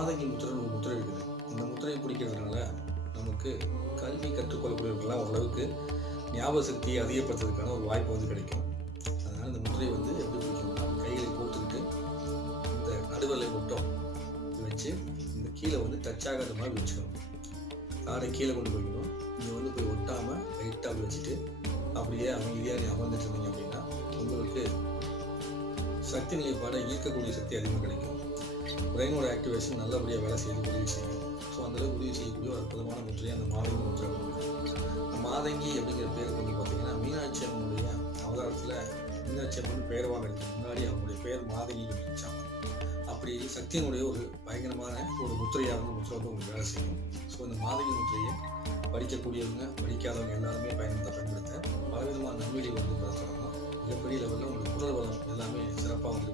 மாதங்கி முத்திரைன்னு ஒரு முத்திரை இருக்குது. இந்த முத்திரையை பிடிக்கிறதுனால நமக்கு கல்வி கற்றுக்கொள்ளக்கூடியவர்கள்லாம் ஓரளவுக்கு ஞாபக சக்தியை அதிகப்படுத்துறதுக்கான ஒரு வாய்ப்பு வந்து கிடைக்கும். அதனால் இந்த முத்திரையை வந்து எப்படி பிடிக்கணும்னா கைகளை கோர்த்துக்கிட்டு இந்த நடுவலை மட்டும் வச்சு இந்த கீழே வந்து டச் ஆகாத மாதிரி வச்சுக்கணும். காடை கீழே கொண்டு போய்க்கணும். இங்கே வந்து போய் ஒட்டாமல் லைட்டாக அப்படி வச்சுட்டு அப்படியே அமைதியாக நீ அமர்ந்துட்டு இருந்தீங்க அப்படின்னா உங்களுக்கு சக்தி நிலைப்பாடை ஈர்க்கக்கூடிய சக்தி அதிகமாக கிடைக்கும். பிரெயினோட ஆக்டிவேஷன் நல்லபடியாக வேலை செய்து உதவி செய்யும். ஸோ அந்தளவுக்கு உதவி செய்யக்கூடிய ஒரு அற்புதமான முத்திரை அந்த மாதங்கி முத்திரை. இந்த மாதங்கி அப்படிங்கிற பேர் வந்து பார்த்தீங்கன்னா மீனாட்சி அம்மனுடைய அவதாரத்தில் மீனாட்சி அம்மன் பெயர் வாங்கிறதுக்கு முன்னாடி அவங்களுடைய பெயர் மாதங்கி இருந்துச்சாங்க. அப்படி சக்தியினுடைய ஒரு பயங்கரமான ஒரு முத்திரையாக வந்து முத்திரை வந்து உங்களுக்கு வேலை செய்யும். ஸோ இந்த மாதங்கி முத்திரையை படிக்கக்கூடியவங்க படிக்காதவங்க எல்லாருமே பயன்படுத்த பலவிதமான நன்மைகளை வந்து பார்த்தோம்னா மிகப்பெரிய லெவலில் உங்களுக்கு குரல் வளம் எல்லாமே சிறப்பாக வந்து